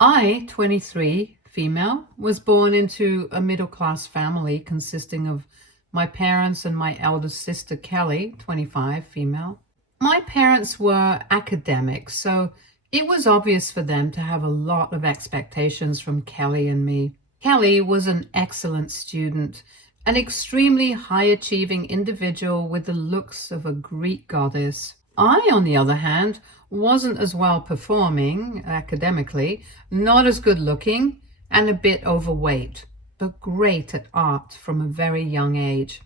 I, 23, female, was born into a middle-class family consisting of my parents and my eldest sister, Kelly, 25, female. My parents were academics, so it was obvious for them to have a lot of expectations from Kelly and me. Kelly was an excellent student, an extremely high-achieving individual with the looks of a Greek goddess. I, on the other hand, wasn't as well performing academically, not as good looking, and a bit overweight, but great at art from a very young age.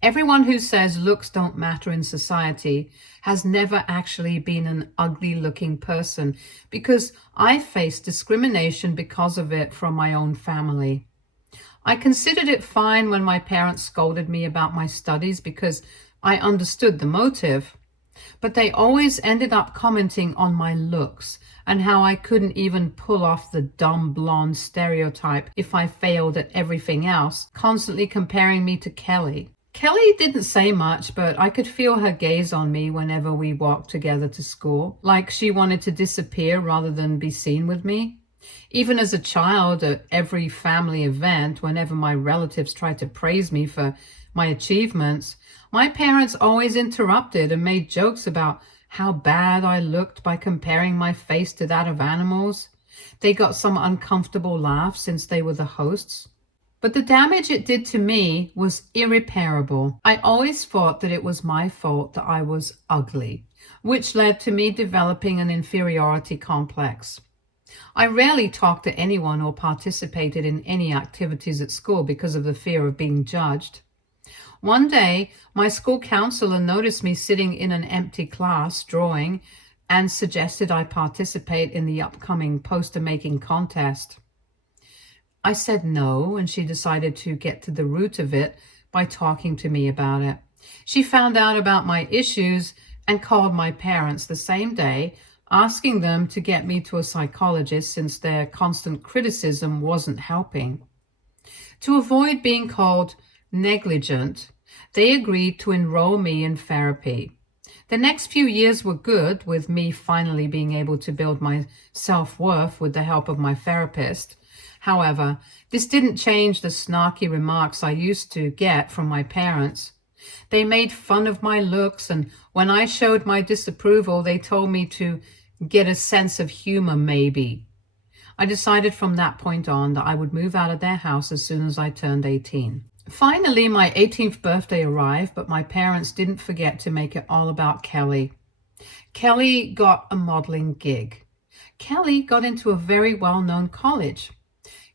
Everyone who says looks don't matter in society has never actually been an ugly looking person, because I faced discrimination because of it from my own family. I considered it fine when my parents scolded me about my studies because I understood the motive. But they always ended up commenting on my looks and how I couldn't even pull off the dumb blonde stereotype if I failed at everything else, constantly comparing me to Kelly. Kelly didn't say much, but I could feel her gaze on me whenever we walked together to school, like she wanted to disappear rather than be seen with me. Even as a child, at every family event, whenever my relatives tried to praise me for my achievements, my parents always interrupted and made jokes about how bad I looked by comparing my face to that of animals. They got some uncomfortable laughs since they were the hosts. But the damage it did to me was irreparable. I always thought that it was my fault that I was ugly, which led to me developing an inferiority complex. I rarely talked to anyone or participated in any activities at school because of the fear of being judged. One day, my school counselor noticed me sitting in an empty class drawing and suggested I participate in the upcoming poster-making contest. I said no, and she decided to get to the root of it by talking to me about it. She found out about my issues and called my parents the same day, asking them to get me to a psychologist since their constant criticism wasn't helping. To avoid being called negligent, they agreed to enroll me in therapy. The next few years were good, with me finally being able to build my self-worth with the help of my therapist. However, this didn't change the snarky remarks I used to get from my parents. They made fun of my looks, and when I showed my disapproval, they told me to get a sense of humor maybe. I decided from that point on that I would move out of their house as soon as I turned 18. Finally, my 18th birthday arrived, but my parents didn't forget to make it all about Kelly. Kelly got a modeling gig. Kelly got into a very well-known college.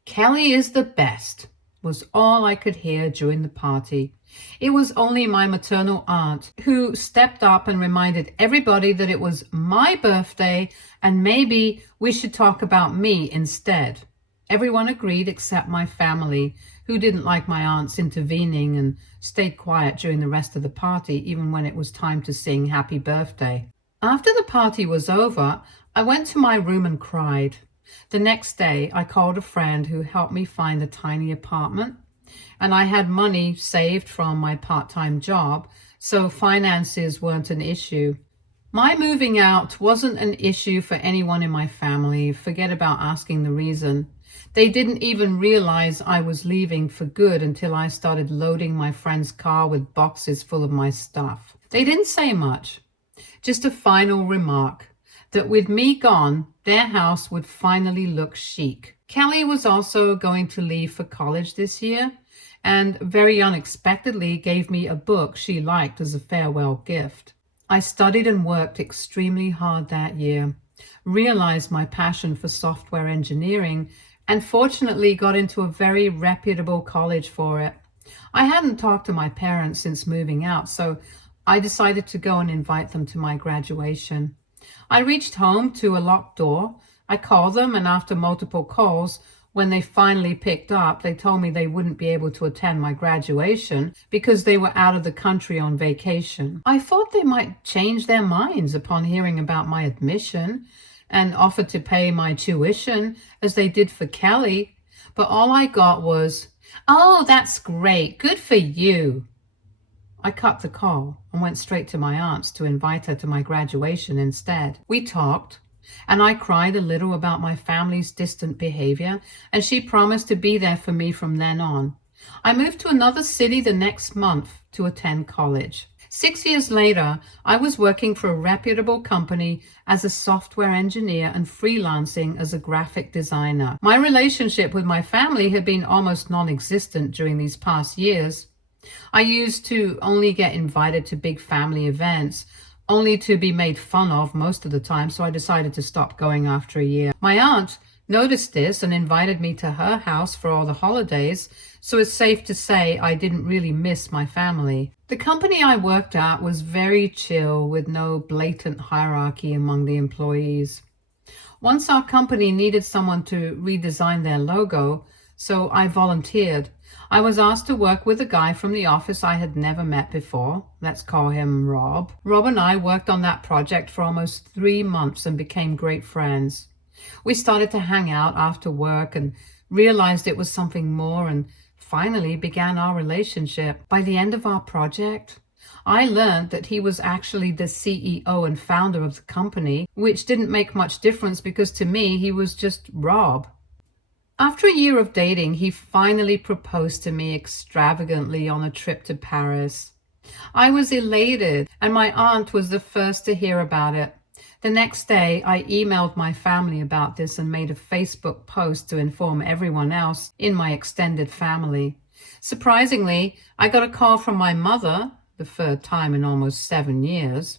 Kelly is the best, was all I could hear during the party. It was only my maternal aunt who stepped up and reminded everybody that it was my birthday and maybe we should talk about me instead. Everyone agreed except my family, who didn't like my aunts intervening and stayed quiet during the rest of the party, even when it was time to sing happy birthday. After the party was over, I went to my room and cried. The next day, I called a friend who helped me find a tiny apartment, and I had money saved from my part-time job, so finances weren't an issue. My moving out wasn't an issue for anyone in my family. Forget about asking the reason. They didn't even realize I was leaving for good until I started loading my friend's car with boxes full of my stuff. They didn't say much, just a final remark that with me gone, their house would finally look chic. Kelly was also going to leave for college this year and very unexpectedly gave me a book she liked as a farewell gift. I studied and worked extremely hard that year, realized my passion for software engineering, and fortunately got into a very reputable college for it. I hadn't talked to my parents since moving out, so I decided to go and invite them to my graduation. I reached home to a locked door. I called them, and after multiple calls, when they finally picked up, they told me they wouldn't be able to attend my graduation because they were out of the country on vacation. I thought they might change their minds upon hearing about my admission and offered to pay my tuition as they did for Kelly, but all I got was, "Oh, that's great, good for you." I cut the call and went straight to my aunt's to invite her to my graduation instead. We talked, And I cried a little about my family's distant behavior, and she promised to be there for me from then on. I moved to another city the next month to attend college. 6 years later, I was working for a reputable company as a software engineer and freelancing as a graphic designer. My relationship with my family had been almost non-existent during these past years. I used to only get invited to big family events, only to be made fun of most of the time, so I decided to stop going after a year. My aunt noticed this and invited me to her house for all the holidays, so it's safe to say I didn't really miss my family. The company I worked at was very chill with no blatant hierarchy among the employees. Once our company needed someone to redesign their logo, so I volunteered. I was asked to work with a guy from the office I had never met before. Let's call him Rob. Rob and I worked on that project for almost 3 months and became great friends. We started to hang out after work and realized it was something more, and finally began our relationship. By the end of our project, I learned that he was actually the CEO and founder of the company, which didn't make much difference because to me, he was just Rob. After a year of dating, he finally proposed to me extravagantly on a trip to Paris. I was elated, and my aunt was the first to hear about it. The next day, I emailed my family about this and made a Facebook post to inform everyone else in my extended family. Surprisingly, I got a call from my mother, the third time in almost 7 years.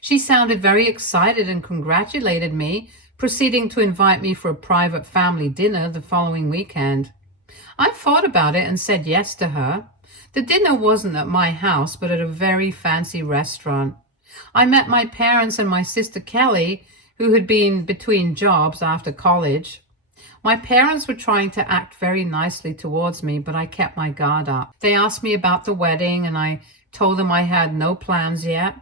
She sounded very excited and congratulated me, proceeding to invite me for a private family dinner the following weekend. I thought about it and said yes to her. The dinner wasn't at my house, but at a very fancy restaurant. I met my parents and my sister Kelly, who had been between jobs after college. My parents were trying to act very nicely towards me, but I kept my guard up. They asked me about the wedding, and I told them I had no plans yet.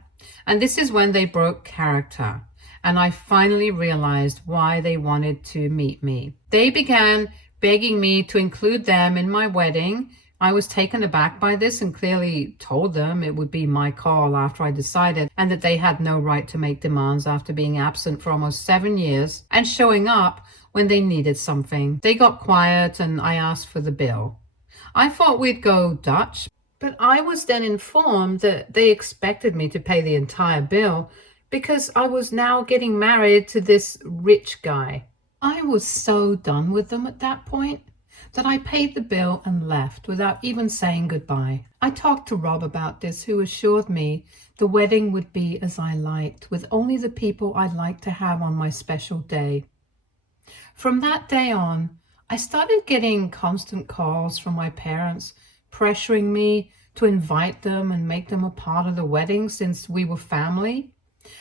And this is when they broke character, and I finally realized why they wanted to meet me. They began begging me to include them in my wedding. I was taken aback by this and clearly told them it would be my call after I decided, and that they had no right to make demands after being absent for almost 7 years and showing up when they needed something. They got quiet and I asked for the bill. I thought we'd go Dutch, but I was then informed that they expected me to pay the entire bill because I was now getting married to this rich guy. I was so done with them at that point that I paid the bill and left without even saying goodbye. I talked to Rob about this, who assured me the wedding would be as I liked, with only the people I'd like to have on my special day. From that day on, I started getting constant calls from my parents, pressuring me to invite them and make them a part of the wedding since we were family,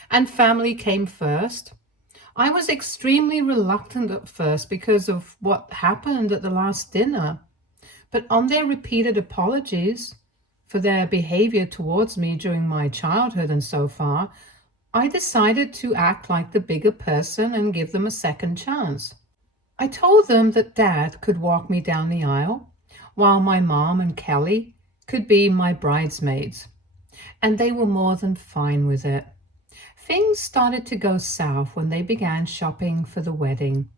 and family came first. I was extremely reluctant at first because of what happened at the last dinner, but on their repeated apologies for their behavior towards me during my childhood and so far, I decided to act like the bigger person and give them a second chance. I told them that Dad could walk me down the aisle, while my mom and Kelly could be my bridesmaids, and they were more than fine with it. Things started to go south when they began shopping for the wedding.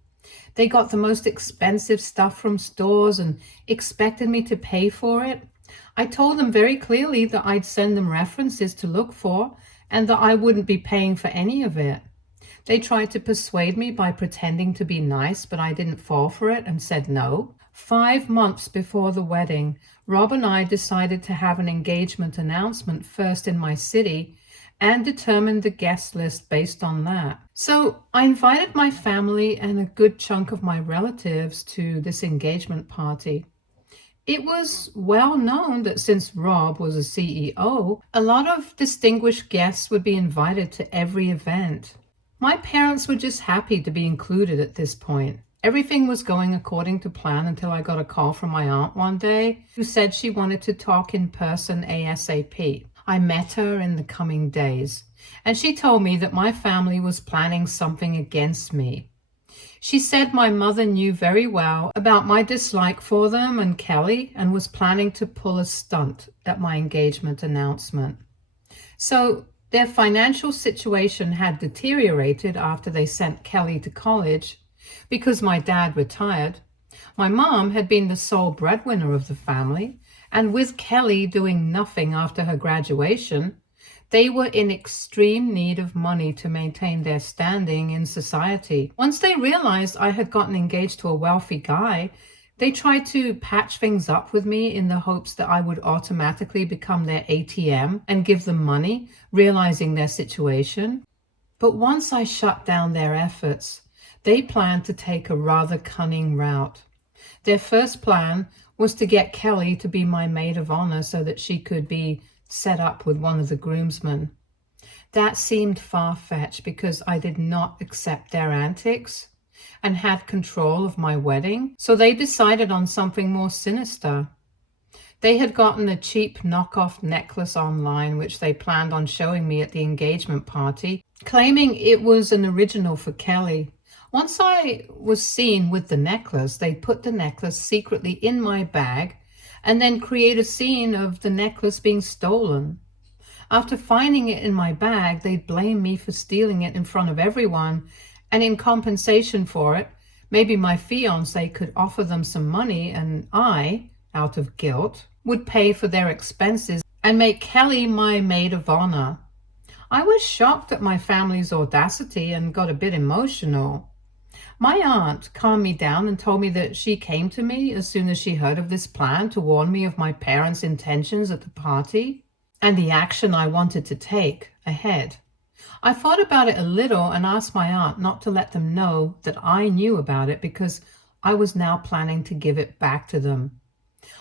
They got the most expensive stuff from stores and expected me to pay for it. I told them very clearly that I'd send them references to look for and that I wouldn't be paying for any of it. They tried to persuade me by pretending to be nice, but I didn't fall for it and said no. 5 months before the wedding, Rob and I decided to have an engagement announcement first in my city and determined the guest list based on that. So I invited my family and a good chunk of my relatives to this engagement party. It was well known that since Rob was a CEO, a lot of distinguished guests would be invited to every event. My parents were just happy to be included at this point. Everything was going according to plan until I got a call from my aunt one day who said she wanted to talk in person ASAP. I met her in the coming days, and she told me that my family was planning something against me. She said my mother knew very well about my dislike for them and Kelly and was planning to pull a stunt at my engagement announcement. So Their financial situation had deteriorated after they sent Kelly to college because my dad retired. My mom had been the sole breadwinner of the family, and with Kelly doing nothing after her graduation, they were in extreme need of money to maintain their standing in society. Once they realized I had gotten engaged to a wealthy guy, they tried to patch things up with me in the hopes that I would automatically become their ATM and give them money, realizing their situation. But once I shut down their efforts, they planned to take a rather cunning route. Their first plan was to get Kelly to be my maid of honor so that she could be set up with one of the groomsmen. That seemed far-fetched because I did not accept their antics and had control of my wedding, so they decided on something more sinister. They had gotten a cheap knockoff necklace online, which they planned on showing me at the engagement party, claiming it was an original for Kelly. Once I was seen with the necklace, they put the necklace secretly in my bag and then create a scene of the necklace being stolen. After finding it in my bag, they'd blame me for stealing it in front of everyone, and in compensation for it, maybe my fiancé could offer them some money and I, out of guilt, would pay for their expenses and make Kelly my maid of honor. I was shocked at my family's audacity and got a bit emotional. My aunt calmed me down and told me that she came to me as soon as she heard of this plan to warn me of my parents' intentions at the party and the action I wanted to take ahead. I thought about it a little and asked my aunt not to let them know that I knew about it because I was now planning to give it back to them.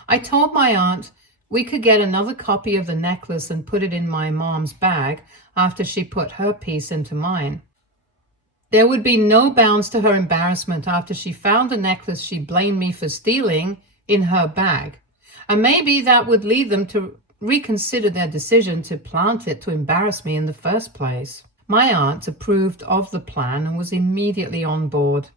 I told my aunt we could get another copy of the necklace and put it in my mom's bag after she put her piece into mine. There would be no bounds to her embarrassment after she found the necklace she blamed me for stealing in her bag. And maybe that would lead them to reconsider their decision to plant it to embarrass me in the first place. My aunt approved of the plan and was immediately on board.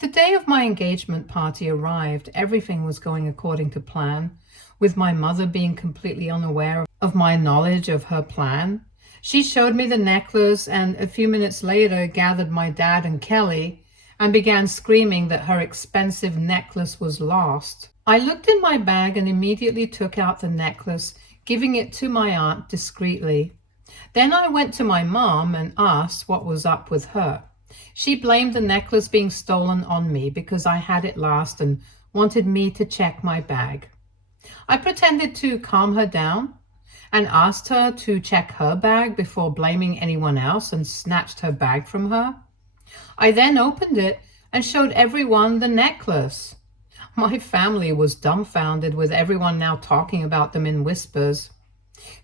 The day of my engagement party arrived. Everything was going according to plan, with my mother being completely unaware of my knowledge of her plan. She showed me the necklace and a few minutes later gathered my dad and Kelly and began screaming that her expensive necklace was lost. I looked in my bag and immediately took out the necklace, giving it to my aunt discreetly. Then I went to my mom and asked what was up with her. She blamed the necklace being stolen on me because I had it last and wanted me to check my bag. I pretended to calm her down and asked her to check her bag before blaming anyone else and snatched her bag from her. I then opened it and showed everyone the necklace. My family was dumbfounded, with everyone now talking about them in whispers.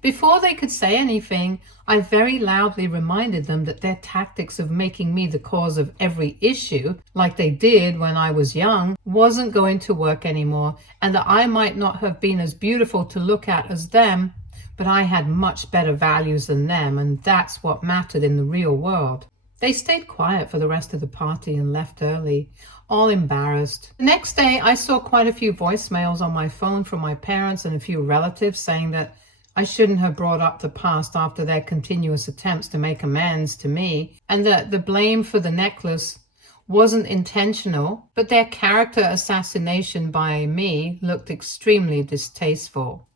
Before they could say anything, I very loudly reminded them that their tactics of making me the cause of every issue, like they did when I was young, wasn't going to work anymore, and that I might not have been as beautiful to look at as them, but I had much better values than them, and that's what mattered in the real world. They stayed quiet for the rest of the party and left early, all embarrassed. The next day, I saw quite a few voicemails on my phone from my parents and a few relatives saying that I shouldn't have brought up the past after their continuous attempts to make amends to me, and that the blame for the necklace wasn't intentional, but their character assassination by me looked extremely distasteful.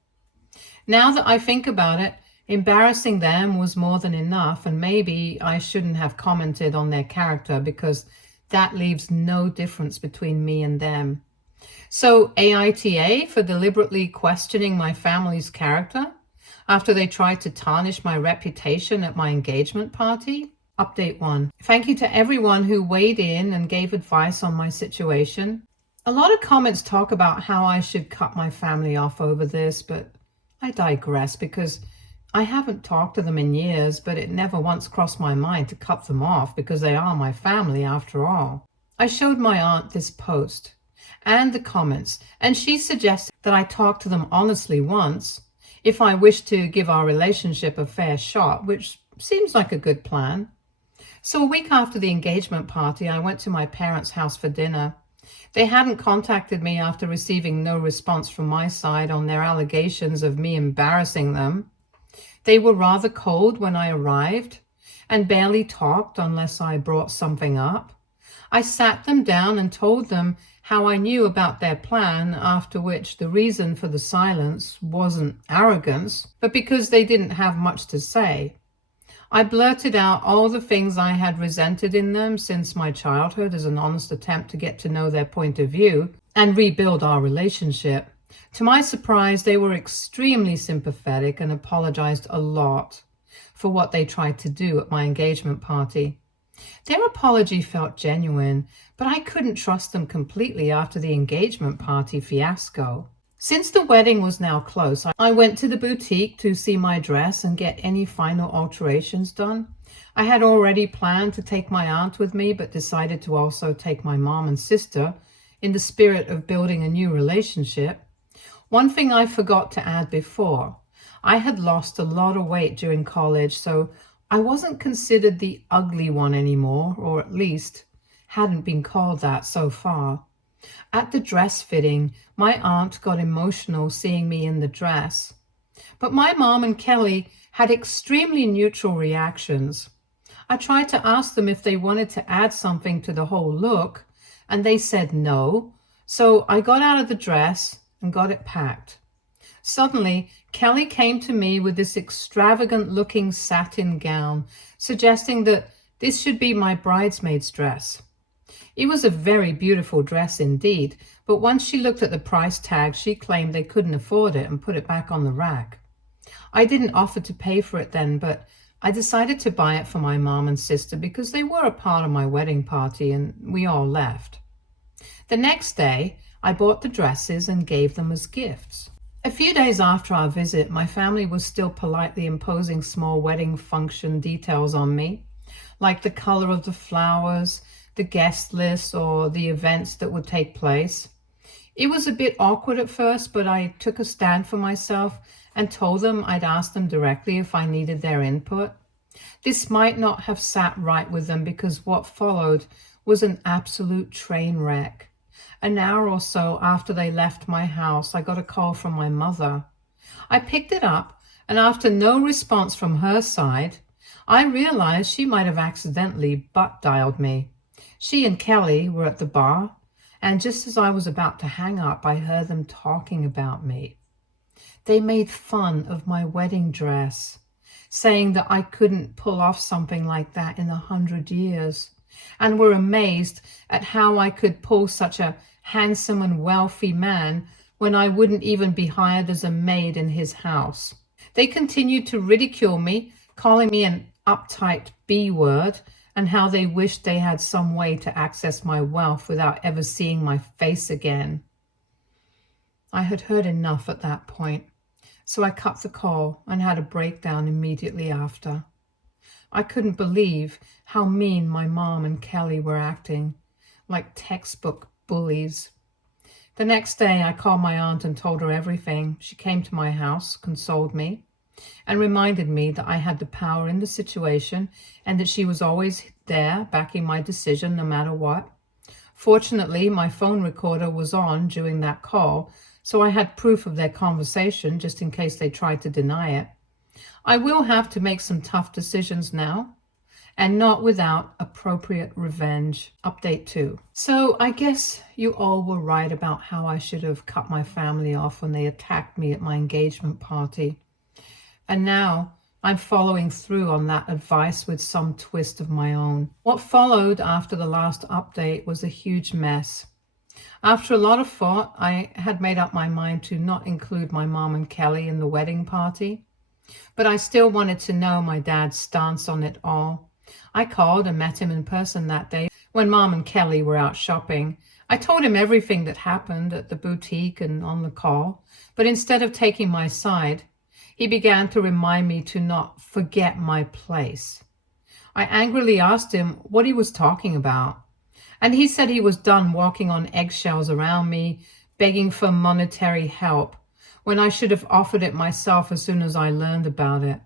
Now that I think about it, embarrassing them was more than enough, and maybe I shouldn't have commented on their character because that leaves no difference between me and them. So AITA for deliberately questioning my family's character after they tried to tarnish my reputation at my engagement party? Update 1. Thank you to everyone who weighed in and gave advice on my situation. A lot of comments talk about how I should cut my family off over this, but I digress because I haven't talked to them in years, but it never once crossed my mind to cut them off because they are my family after all. I showed my aunt this post and the comments, and she suggested that I talk to them honestly once if I wish to give our relationship a fair shot, which seems like a good plan. So a week after the engagement party, I went to my parents' house for dinner. They hadn't contacted me after receiving no response from my side on their allegations of me embarrassing them. They were rather cold when I arrived and barely talked unless I brought something up. I sat them down and told them how I knew about their plan, after which the reason for the silence wasn't arrogance, but because they didn't have much to say. I blurted out all the things I had resented in them since my childhood as an honest attempt to get to know their point of view and rebuild our relationship. To my surprise, they were extremely sympathetic and apologized a lot for what they tried to do at my engagement party. Their apology felt genuine, but I couldn't trust them completely after the engagement party fiasco. Since the wedding was now close, I went to the boutique to see my dress and get any final alterations done. I had already planned to take my aunt with me, but decided to also take my mom and sister in the spirit of building a new relationship. One thing I forgot to add before, I had lost a lot of weight during college, so I wasn't considered the ugly one anymore, or at least hadn't been called that so far. At the dress fitting, my aunt got emotional seeing me in the dress. But my mom and Kelly had extremely neutral reactions. I tried to ask them if they wanted to add something to the whole look, and they said no. So I got out of the dress and got it packed. Suddenly, Kelly came to me with this extravagant-looking satin gown, suggesting that this should be my bridesmaid's dress. It was a very beautiful dress indeed, but once she looked at the price tag, she claimed they couldn't afford it and put it back on the rack. I didn't offer to pay for it then, but I decided to buy it for my mom and sister because they were a part of my wedding party and we all left. The next day, I bought the dresses and gave them as gifts. A few days after our visit, my family was still politely imposing small wedding function details on me, like the color of the flowers, the guest list, or the events that would take place. It was a bit awkward at first, but I took a stand for myself and told them I'd ask them directly if I needed their input. This might not have sat right with them because what followed was an absolute train wreck. An hour or so after they left my house, I got a call from my mother. I picked it up, and after no response from her side, I realized she might have accidentally butt-dialed me. She and Kelly were at the bar, and just as I was about to hang up, I heard them talking about me. They made fun of my wedding dress, saying that I couldn't pull off something like that in 100 years, and were amazed at how I could pull such a handsome and wealthy man when I wouldn't even be hired as a maid in his house. They continued to ridicule me, calling me an uptight B-word, and how they wished they had some way to access my wealth without ever seeing my face again. I had heard enough at that point, so I cut the call and had a breakdown immediately after. I couldn't believe how mean my mom and Kelly were acting, like textbook bullies. The next day, I called my aunt and told her everything. She came to my house, consoled me, and reminded me that I had the power in the situation and that she was always there backing my decision no matter what. Fortunately, my phone recorder was on during that call, so I had proof of their conversation just in case they tried to deny it. I will have to make some tough decisions now, and not without appropriate revenge. Update 2. So I guess you all were right about how I should have cut my family off when they attacked me at my engagement party. And now I'm following through on that advice with some twist of my own. What followed after the last update was a huge mess. After a lot of thought, I had made up my mind to not include my mom and Kelly in the wedding party, but I still wanted to know my dad's stance on it all. I called and met him in person that day when Mom and Kelly were out shopping. I told him everything that happened at the boutique and on the call, but instead of taking my side, he began to remind me to not forget my place. I angrily asked him what he was talking about, and he said he was done walking on eggshells around me, begging for monetary help, when I should have offered it myself as soon as I learned about it.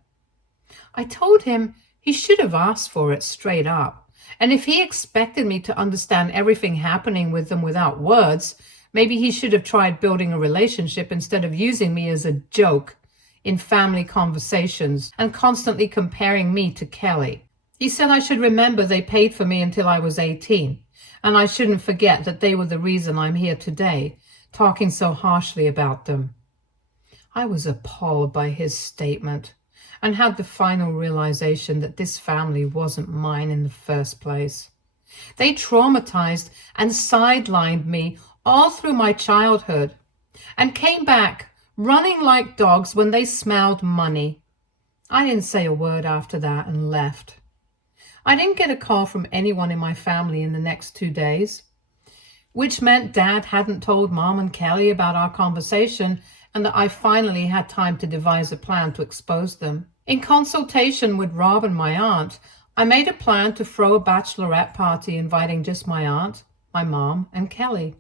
I told him he should have asked for it straight up, and if he expected me to understand everything happening with them without words, maybe he should have tried building a relationship instead of using me as a joke in family conversations and constantly comparing me to Kelly. He said I should remember they paid for me until I was 18, and I shouldn't forget that they were the reason I'm here today, talking so harshly about them. I was appalled by his statement and had the final realization that this family wasn't mine in the first place. They traumatized and sidelined me all through my childhood and came back running like dogs when they smelled money. I didn't say a word after that and left. I didn't get a call from anyone in my family in the next 2 days, which meant Dad hadn't told Mom and Kelly about our conversation and that I finally had time to devise a plan to expose them. In consultation with Rob and my aunt, I made a plan to throw a bachelorette party inviting just my aunt, my mom, and Kelly.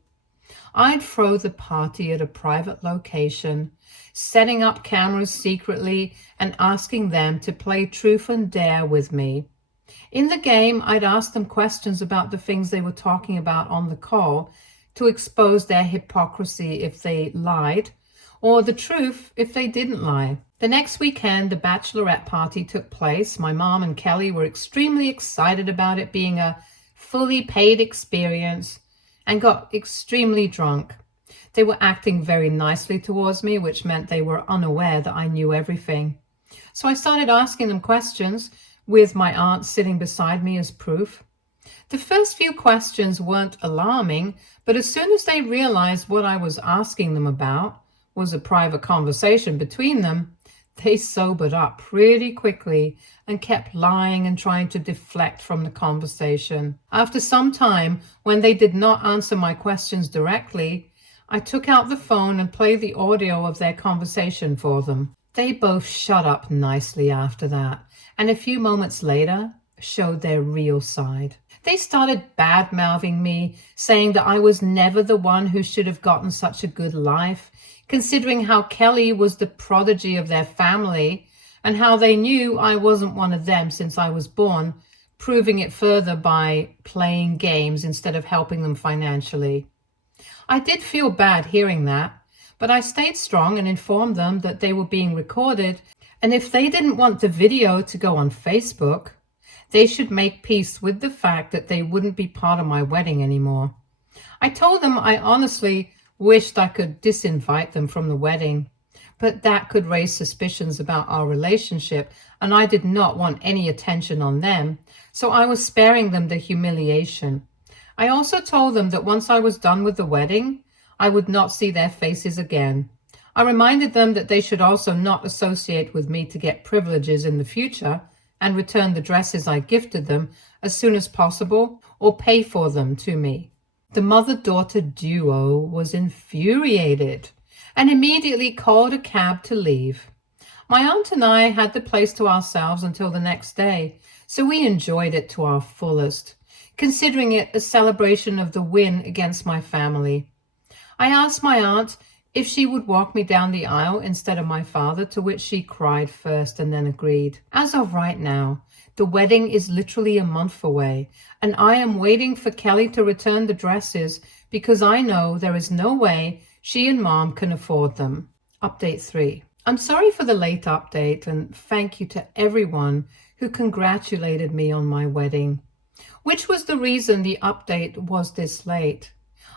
I'd throw the party at a private location, setting up cameras secretly and asking them to play truth and dare with me. In the game, I'd ask them questions about the things they were talking about on the call to expose their hypocrisy if they lied, or the truth if they didn't lie. The next weekend, the bachelorette party took place. My mom and Kelly were extremely excited about it being a fully paid experience and got extremely drunk. They were acting very nicely towards me, which meant they were unaware that I knew everything. So I started asking them questions, with my aunt sitting beside me as proof. The first few questions weren't alarming, but as soon as they realized what I was asking them about was a private conversation between them, they sobered up pretty quickly and kept lying and trying to deflect from the conversation. After some time, when they did not answer my questions directly, I took out the phone and played the audio of their conversation for them. They both shut up nicely after that, and a few moments later showed their real side. They started bad-mouthing me, saying that I was never the one who should have gotten such a good life, considering how Kelly was the prodigy of their family and how they knew I wasn't one of them since I was born, proving it further by playing games instead of helping them financially. I did feel bad hearing that, but I stayed strong and informed them that they were being recorded, and if they didn't want the video to go on Facebook, they should make peace with the fact that they wouldn't be part of my wedding anymore. I told them I honestly wished I could disinvite them from the wedding, but that could raise suspicions about our relationship, and I did not want any attention on them, so I was sparing them the humiliation. I also told them that once I was done with the wedding, I would not see their faces again. I reminded them that they should also not associate with me to get privileges in the future and return the dresses I gifted them as soon as possible or pay for them to me. The mother-daughter duo was infuriated and immediately called a cab to leave. My aunt and I had the place to ourselves until the next day, so we enjoyed it to our fullest, considering it a celebration of the win against my family. I asked my aunt if she would walk me down the aisle instead of my father, to which she cried first and then agreed. As of right now, the wedding is literally a month away, and I am waiting for Kelly to return the dresses because I know there is no way she and Mom can afford them. Update 3. I'm sorry for the late update, and thank you to everyone who congratulated me on my wedding, which was the reason the update was this late.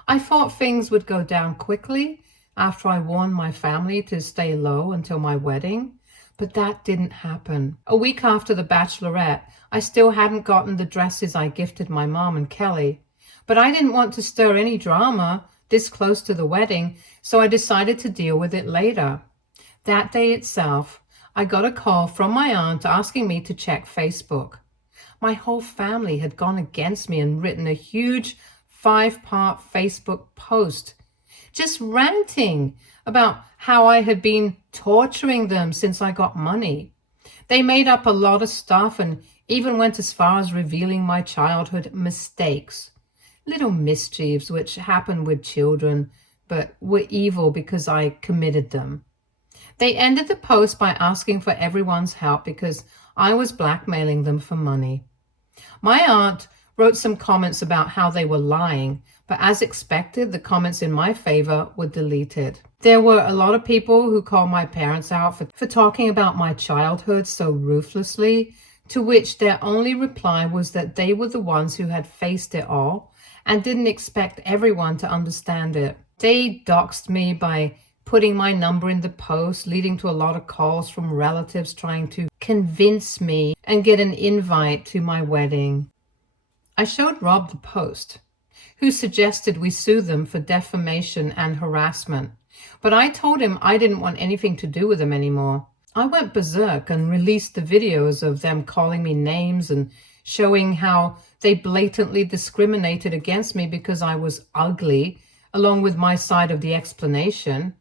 I thought things would go down quickly after I warned my family to stay low until my wedding, but that didn't happen. A week after the bachelorette, I still hadn't gotten the dresses I gifted my mom and Kelly, but I didn't want to stir any drama this close to the wedding, so I decided to deal with it later. That day itself, I got a call from my aunt asking me to check Facebook. My whole family had gone against me and written a huge 5-part Facebook post, just ranting about how I had been torturing them since I got money. They made up a lot of stuff and even went as far as revealing my childhood mistakes, little mischiefs which happen with children, but were evil because I committed them. They ended the post by asking for everyone's help because I was blackmailing them for money. My aunt wrote some comments about how they were lying, But as expected, the comments in my favor were deleted. There were a lot of people who called my parents out for talking about my childhood so ruthlessly, to which their only reply was that they were the ones who had faced it all and didn't expect everyone to understand it. They doxed me by putting my number in the post, leading to a lot of calls from relatives trying to convince me and get an invite to my wedding. I showed Rob the post, who suggested we sue them for defamation and harassment. But I told him I didn't want anything to do with them anymore. I went berserk and released the videos of them calling me names and showing how they blatantly discriminated against me because I was ugly, along with my side of the explanation.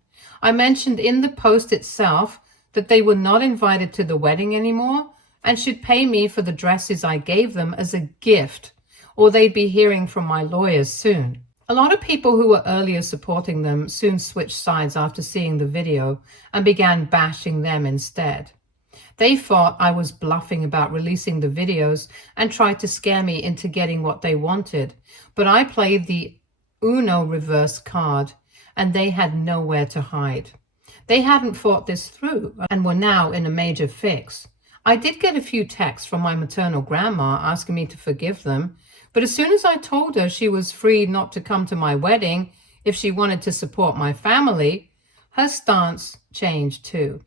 I mentioned in the post itself that they were not invited to the wedding anymore and should pay me for the dresses I gave them as a gift, or they'd be hearing from my lawyers soon. A lot of people who were earlier supporting them soon switched sides after seeing the video and began bashing them instead. They thought I was bluffing about releasing the videos and tried to scare me into getting what they wanted. But I played the Uno reverse card, and they had nowhere to hide. They hadn't thought this through and were now in a major fix. I did get a few texts from my maternal grandma asking me to forgive them, but as soon as I told her she was free not to come to my wedding if she wanted to support my family, her stance changed too.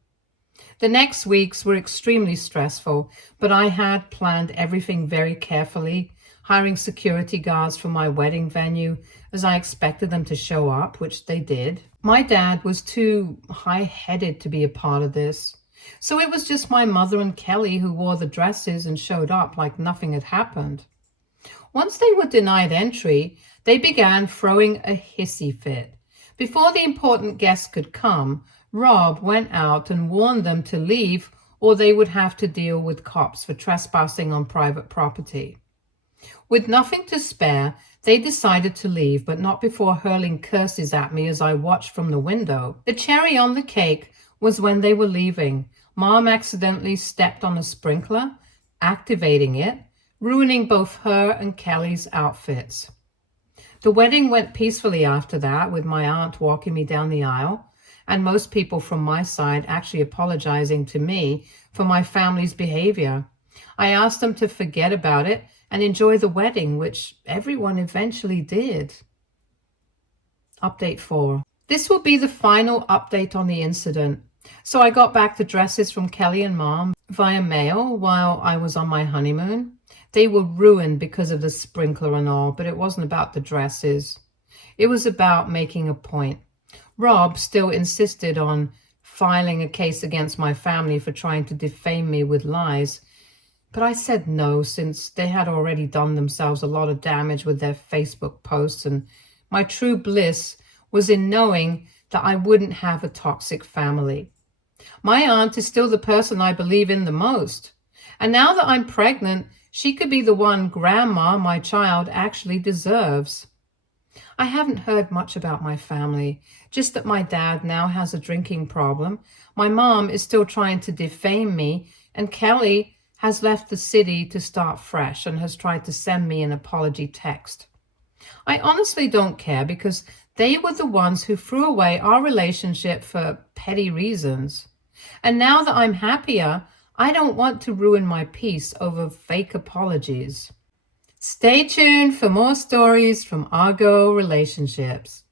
The next weeks were extremely stressful, but I had planned everything very carefully, hiring security guards for my wedding venue as I expected them to show up, which they did. My dad was too high-headed to be a part of this, so it was just my mother and Kelly who wore the dresses and showed up like nothing had happened. Once they were denied entry, they began throwing a hissy fit. Before the important guests could come, Rob went out and warned them to leave or they would have to deal with cops for trespassing on private property. With nothing to spare, they decided to leave, but not before hurling curses at me as I watched from the window. The cherry on the cake was when they were leaving. Mom accidentally stepped on a sprinkler, activating it, ruining both her and Kelly's outfits. The wedding went peacefully after that, with my aunt walking me down the aisle, and most people from my side actually apologizing to me for my family's behavior. I asked them to forget about it and enjoy the wedding, which everyone eventually did. Update 4. This will be the final update on the incident. So I got back the dresses from Kelly and Mom via mail while I was on my honeymoon. They were ruined because of the sprinkler and all, but it wasn't about the dresses. It was about making a point. Rob still insisted on filing a case against my family for trying to defame me with lies, but I said no, since they had already done themselves a lot of damage with their Facebook posts, and my true bliss was in knowing that I wouldn't have a toxic family. My aunt is still the person I believe in the most, and now that I'm pregnant, she could be the one grandma my child actually deserves. I haven't heard much about my family, just that my dad now has a drinking problem, my mom is still trying to defame me, and Kelly has left the city to start fresh and has tried to send me an apology text. I honestly don't care, because they were the ones who threw away our relationship for petty reasons. And now that I'm happier, I don't want to ruin my peace over fake apologies. Stay tuned for more stories from Argo Relationships.